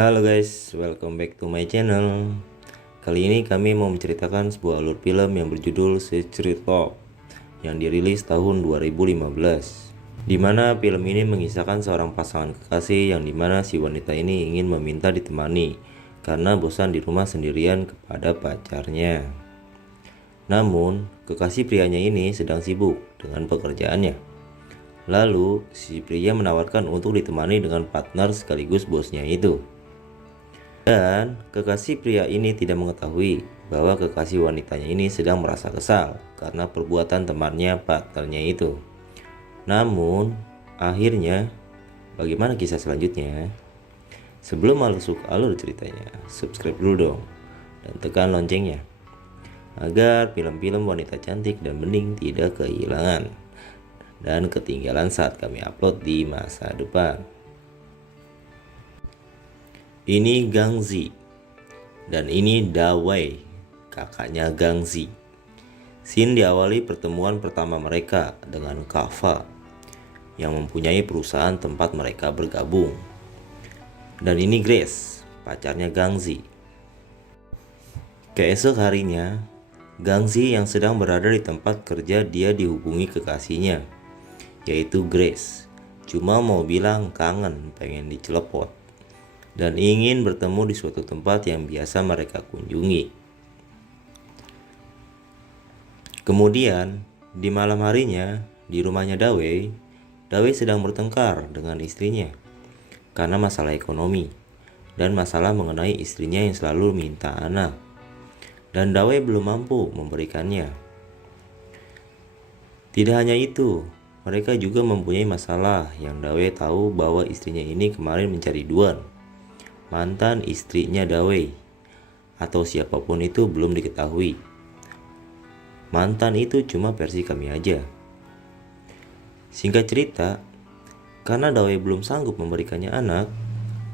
Halo guys, welcome back to my channel. Kali ini kami mau menceritakan sebuah alur film yang berjudul Secret Love yang dirilis tahun 2015. Dimana film ini mengisahkan seorang pasangan kekasih yang dimana si wanita ini ingin meminta ditemani karena bosan di rumah sendirian kepada pacarnya. Namun, kekasih prianya ini sedang sibuk dengan pekerjaannya. Lalu, si pria menawarkan untuk ditemani dengan partner sekaligus bosnya itu. Dan kekasih pria ini tidak mengetahui bahwa kekasih wanitanya ini sedang merasa kesal karena perbuatan temannya partnernya itu. Namun, akhirnya bagaimana kisah selanjutnya? Sebelum masuk alur ceritanya, subscribe dulu dong dan tekan loncengnya agar film-film wanita cantik dan bening tidak kehilangan dan ketinggalan saat kami upload di masa depan. Ini Gangzi dan ini Dawei, kakaknya Gangzi. Scene diawali pertemuan pertama mereka dengan Kava yang mempunyai perusahaan tempat mereka bergabung. Dan ini Grace, pacarnya Gangzi. Keesok harinya, Gangzi yang sedang berada di tempat kerja dia dihubungi kekasihnya, yaitu Grace. Cuma mau bilang kangen pengen dicelepot dan ingin bertemu di suatu tempat yang biasa mereka kunjungi. Kemudian, di malam harinya, di rumahnya Dawei sedang bertengkar dengan istrinya karena masalah ekonomi dan masalah mengenai istrinya yang selalu minta anak. Dan Dawei belum mampu memberikannya. Tidak hanya itu, mereka juga mempunyai masalah yang Dawei tahu bahwa istrinya ini kemarin mencari Duan, mantan istrinya Dawei, atau siapapun itu belum diketahui. Mantan itu cuma versi kami aja. Singkat cerita, karena Dawei belum sanggup memberikannya anak,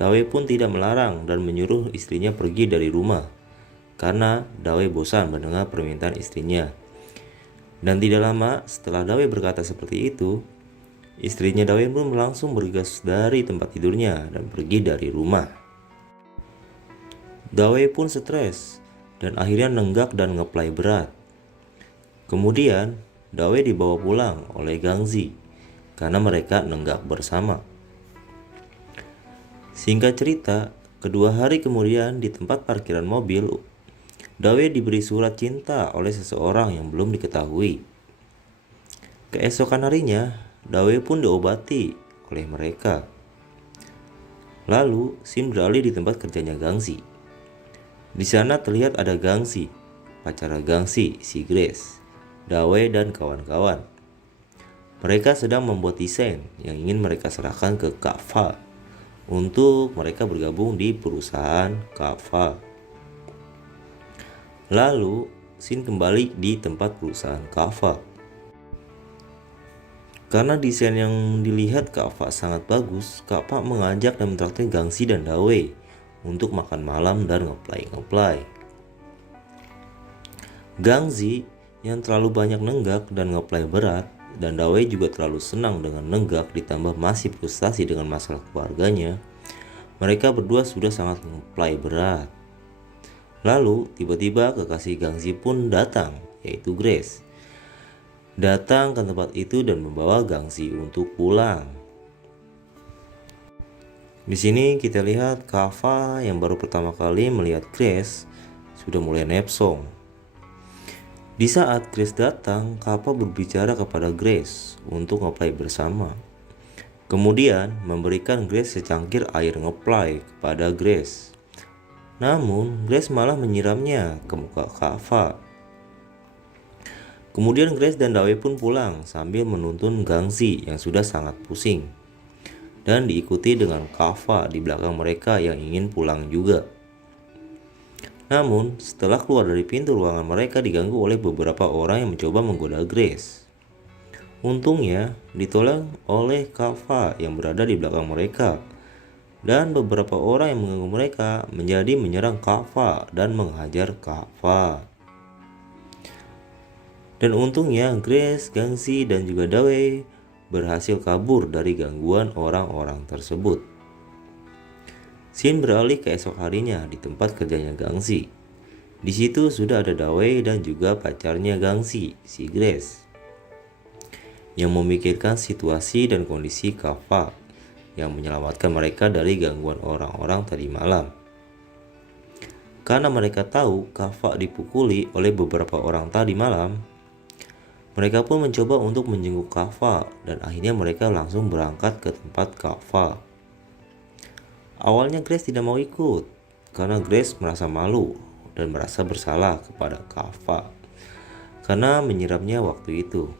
Dawei pun tidak melarang dan menyuruh istrinya pergi dari rumah karena Dawei bosan mendengar permintaan istrinya. Dan tidak lama setelah Dawei berkata seperti itu, istrinya Dawei pun langsung bergegas dari tempat tidurnya dan pergi dari rumah. Dawei pun stres dan akhirnya nenggak dan ngeplay berat. Kemudian Dawei dibawa pulang oleh Gangzi karena mereka nenggak bersama. Singkat cerita, kedua hari kemudian di tempat parkiran mobil, Dawei diberi surat cinta oleh seseorang yang belum diketahui. Keesokan harinya, Dawei pun diobati oleh mereka. Lalu, scene beralih di tempat kerjanya Gangzi. Di sana terlihat ada Gangzi, pacar Gangzi, si Grace, Dawei dan kawan-kawan. Mereka sedang membuat desain yang ingin mereka serahkan ke Kava untuk mereka bergabung di perusahaan Kava. Lalu, scene kembali di tempat perusahaan Kava. Karena desain yang dilihat Kava sangat bagus, Kava mengajak dan mentraktir Gangzi dan Dawei untuk makan malam dan ngeplay. Gangzi yang terlalu banyak nenggak dan ngeplay berat, dan Dawei juga terlalu senang dengan nenggak ditambah masih frustasi dengan masalah keluarganya. Mereka berdua sudah sangat ngeplay berat. Lalu tiba-tiba kekasih Gangzi pun datang, yaitu Grace. Datang ke tempat itu dan membawa Gangzi untuk pulang. Di sini kita lihat Kava yang baru pertama kali melihat Grace sudah mulai nepsong. Di saat Grace datang, Kava berbicara kepada Grace untuk ngeplay bersama. Kemudian memberikan Grace secangkir air ngeplay kepada Grace. Namun Grace malah menyiramnya ke muka Kava. Kemudian Grace dan Dawei pun pulang sambil menuntun Gangzi yang sudah sangat pusing. Dan diikuti dengan Kava di belakang mereka yang ingin pulang juga. Namun setelah keluar dari pintu ruangan mereka diganggu oleh beberapa orang yang mencoba menggoda Grace. Untungnya ditolong oleh Kava yang berada di belakang mereka. Dan beberapa orang yang mengganggu mereka menjadi menyerang Kava dan menghajar Kava. Dan untungnya Grace, Gangzi, dan juga Dawei berhasil kabur dari gangguan orang-orang tersebut. Scene beralih ke esok harinya di tempat kerjanya Gangsi. Di situ sudah ada Dawei dan juga pacarnya Gangsi, si Grace, yang memikirkan situasi dan kondisi Kaffa yang menyelamatkan mereka dari gangguan orang-orang tadi malam. Karena mereka tahu Kaffa dipukuli oleh beberapa orang tadi malam, mereka pun mencoba untuk menjenguk Kaffa dan akhirnya mereka langsung berangkat ke tempat Kaffa. Awalnya Grace tidak mau ikut karena Grace merasa malu dan merasa bersalah kepada Kaffa karena menyiramnya waktu itu.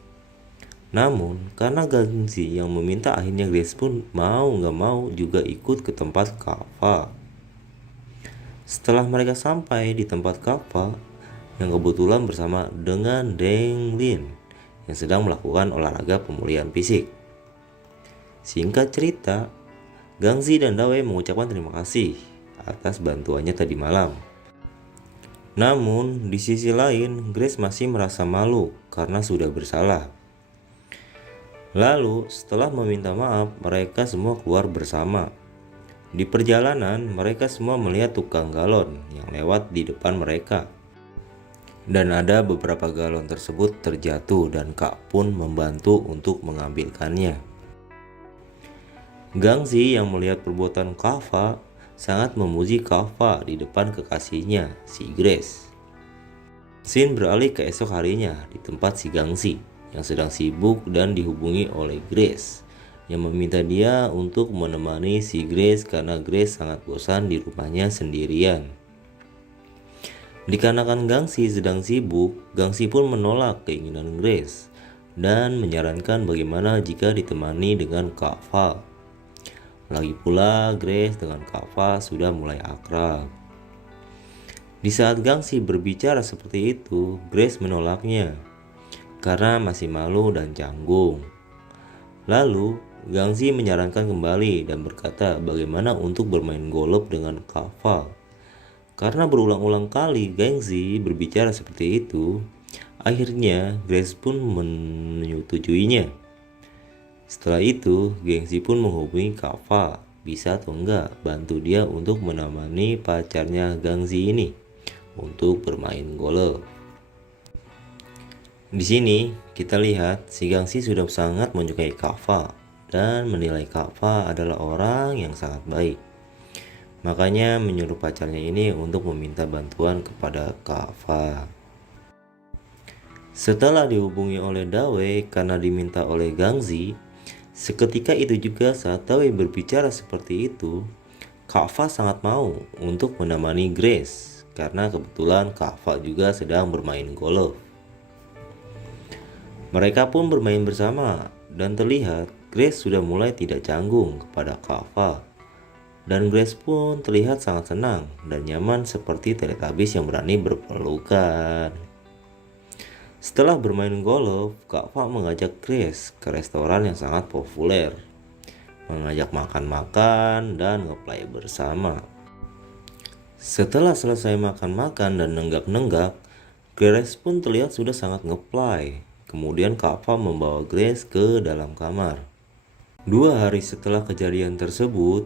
Namun karena Gangsi yang meminta, akhirnya Grace pun mau gak mau juga ikut ke tempat Kaffa. Setelah mereka sampai di tempat Kaffa yang kebetulan bersama dengan Deng Lin yang sedang melakukan olahraga pemulihan fisik. Singkat cerita, Gangsi dan Dawei mengucapkan terima kasih atas bantuannya tadi malam. Namun di sisi lain, Grace masih merasa malu karena sudah bersalah. Lalu setelah meminta maaf, mereka semua keluar bersama. Di perjalanan, mereka semua melihat tukang galon yang lewat di depan mereka. Dan ada beberapa galon tersebut terjatuh dan Kak pun membantu untuk mengambilkannya. Gangsi yang melihat perbuatan Kaffa sangat memuji Kaffa di depan kekasihnya, si Grace. Scene beralih ke esok harinya di tempat si Gangsi yang sedang sibuk dan dihubungi oleh Grace yang meminta dia untuk menemani si Grace karena Grace sangat bosan di rumahnya sendirian. Dikarenakan Gangsi sedang sibuk, Gangsi pun menolak keinginan Grace dan menyarankan bagaimana jika ditemani dengan Kaffa. Lagi pula Grace dengan Kaffa sudah mulai akrab. Di saat Gangsi berbicara seperti itu, Grace menolaknya karena masih malu dan canggung. Lalu Gangsi menyarankan kembali dan berkata bagaimana untuk bermain golf dengan Kaffa. Karena berulang-ulang kali Gangsi berbicara seperti itu, akhirnya Grace pun menyetujuinya. Setelah itu, Gangsi pun menghubungi Kaffa, bisa atau enggak bantu dia untuk menemani pacarnya Gangsi ini untuk bermain golf. Di sini kita lihat si Gangsi sudah sangat menyukai Kaffa dan menilai Kaffa adalah orang yang sangat baik. Makanya menyuruh pacarnya ini untuk meminta bantuan kepada Kaffa. Setelah dihubungi oleh Dawei karena diminta oleh Gangsi, seketika itu juga saat Dawei berbicara seperti itu, Kaffa sangat mau untuk menemani Grace karena kebetulan Kaffa juga sedang bermain golf. Mereka pun bermain bersama dan terlihat Grace sudah mulai tidak canggung kepada Kaffa. Dan Grace pun terlihat sangat senang dan nyaman seperti Teletubbies yang berani berpelukan. Setelah bermain golf, Kaffa mengajak Grace ke restoran yang sangat populer, mengajak makan-makan dan ngeplay bersama. Setelah selesai makan-makan dan nenggak-nenggak, Grace pun terlihat sudah sangat ngeplay. Kemudian Kaffa membawa Grace ke dalam kamar. 2 hari setelah kejadian tersebut,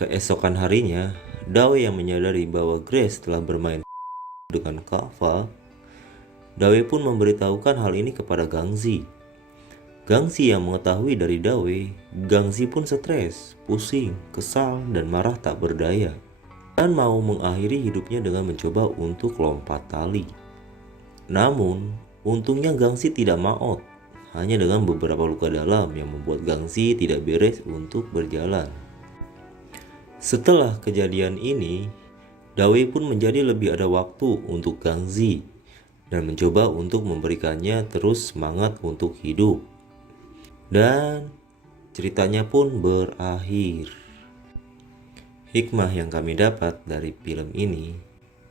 keesokan harinya, Dawei yang menyadari bahwa Grace telah bermain dengan Kaffa, Dawei pun memberitahukan hal ini kepada Gangsi. Gangsi yang mengetahui dari Dawei, Gangsi pun stres, pusing, kesal, dan marah tak berdaya. Dan mau mengakhiri hidupnya dengan mencoba untuk lompat tali. Namun, untungnya Gangsi tidak maut, hanya dengan beberapa luka dalam yang membuat Gangsi tidak beres untuk berjalan. Setelah kejadian ini, Dawei pun menjadi lebih ada waktu untuk Gangsi dan mencoba untuk memberikannya terus semangat untuk hidup. Dan ceritanya pun berakhir. Hikmah yang kami dapat dari film ini,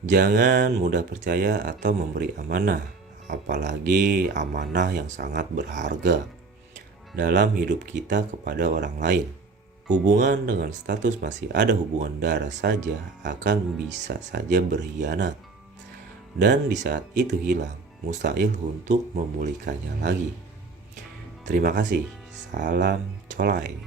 jangan mudah percaya atau memberi amanah, apalagi amanah yang sangat berharga dalam hidup kita kepada orang lain. Hubungan dengan status masih ada hubungan darah saja akan bisa saja berkhianat. Dan di saat itu hilang, mustahil untuk memulihkannya lagi. Terima kasih. Salam colai.